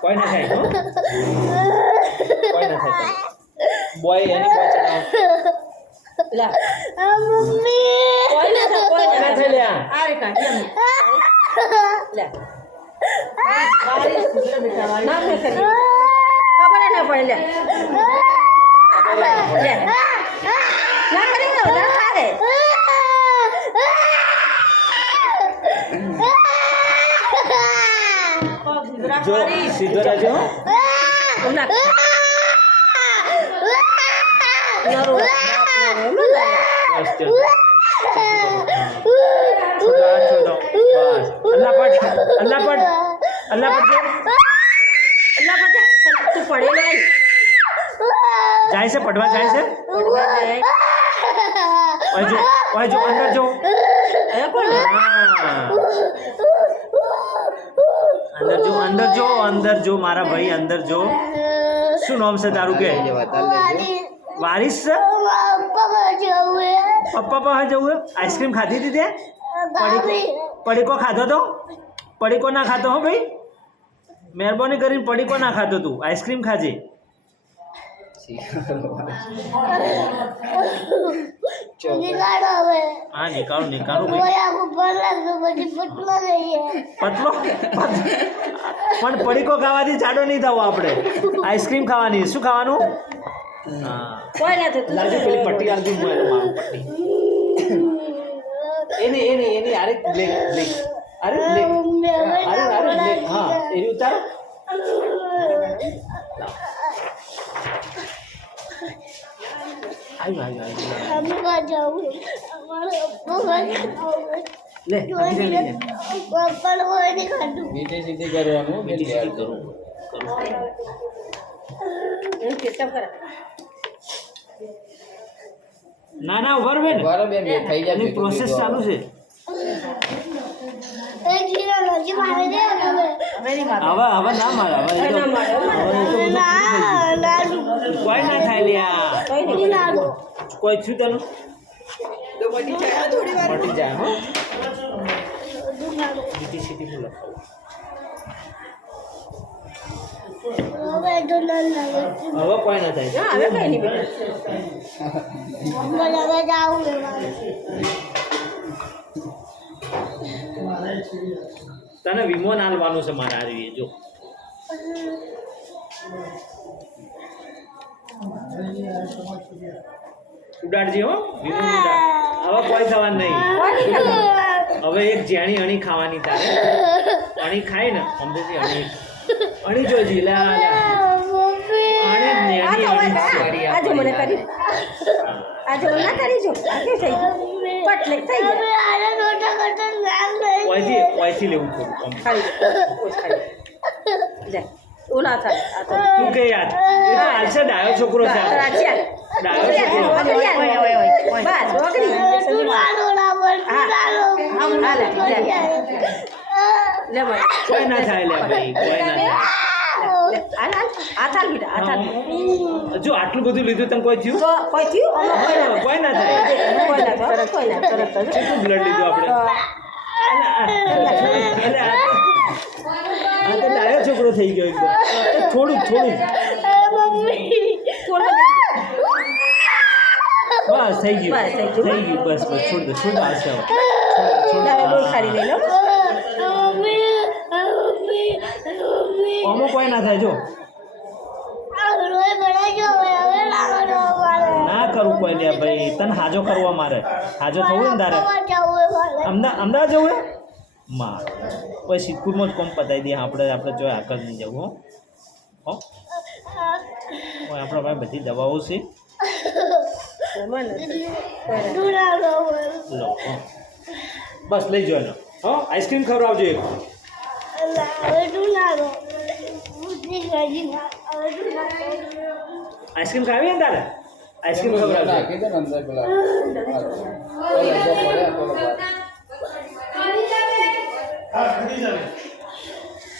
કોઈ ના થાય હો કોઈ ના થાય બોય એની બોય ચડાવ લા મમ્મી કોઈ ના થાય કોઈ ના થાય લે આ રે કાઢ લે ના મે કરી ખબર ના પડે લે લે ના કરી ને વધારે ખારે જો સીધો રહેજો ના છોડો બસ અલ્લાહ પટ અલ્લાહ પટ અલ્લાહ પટ અલ્લાહ પતા તું પડે નહીં જાય છે પડવા જાય છે પડવા જાય ઓય જો અંદર જો એ કોણ હા. અંદર જો મારા ભાઈ અંદર જો શું નામ છે તારું કે વારિસ છે પપ્પા પાસે જવું આઈસ્ક્રીમ ખાધી હતી તે પડીકો ખાધો તો પડીકો ના ખાતો હો ભાઈ મહેરબાની કરીને પડીકો ના ખાતો તું આઈસ્ક્રીમ ખાજે હા નીકાળો ભાઈ પતલો પણ પડીકો ખાવાથી જાડો નહીં થવો આપણે આઈસ્ક્રીમ ખાવાની શું ખાવાનું હા કોઈ ના થતું લાલજી પેલી પટ્ટી આલતી હું એનો મારું પટ્ટી એની અરે બ્લેક અરે બ્લેક બ્લેક હા એની ઉતારો આવ્યો લે મીઠી સીધી કરવાનું કરું એ કેટલા કરે ના ઉભર બેન બરાબર બેન થઈ જાય એની પ્રોસેસ ચાલુ છે હવે ની માર હવે ના મારે હવે એ તો- ના મારે. હવે એ તો કોઈ ના થાય લ્યા કોઈ નહીં કોઈ છું તને મટી જાય હો સીધી સીધી બોલો હવે કોઈ ના થાય હા હવે કઈ નહીં બેટા તને વીમો નાલવાનું છે મારા હારી જો ઉડાડજી હો વીમો ઉડાડ હવે કોઈ થવાનું નહીં હવે એક જ્યાણી અણી ખાવાની તારે અણી ખાય ને સમજેજી અણી જોજી લે અણી આ તો નેની હવે આજે મને કરી આજે મને ના કરી જો આ કે થઈ ગયું પટ લે થઈ ગયું ઓયથી લેવું થોડું આમ. ખાલી ઓછ ખાલી લે ઓ ના થાય આ તો તું કે યાર એ તો હાલશે ડાયો છોકરો છે આ. રાચિયા ડાયો છોકરો બસ ઓગળી લે ભાઈ કોઈ ના થાય લે ભાઈ કોઈ ના થાય આ થાલ બેટા આ થાલ જો આટલું બધું લીધું તને કોઈ થયું તો કોઈ થયું અમે કોઈ ના કોઈ ના થાય કોઈ ના કોઈ ના તરત જ કેટલું બ્લડ લીધું આપણે એટલે આ તો ડાયો છોકરો થઈ ગયો એકદમ થોડું બસ થઈ ગયું બસ છોડ દો આશે લોહી ખાલી લઈ લો આમાં કોઈ ના થાય જો ના કરું કોઈ લે ભાઈ તને હાજો કરવો મારે હાજો થવું ને તારે અમદાવાદ જવું હે માં કોઈ સિદ્ધપુરમાં જ કોમ પતાવી દઈએ આપણે જો આગળ નહીં જવું હો આપણા પાસે બધી દવાઓ છે લો હો. બસ લઈ જો એનો હો આઈસ્ક્રીમ ખવડાવજો એક આઈસ્ક્રીમ ખાવી ને તારે આઈસ્ક્રીમ ખવડાવજો નાખી દે ને અંદર પેલા પડ્યા તો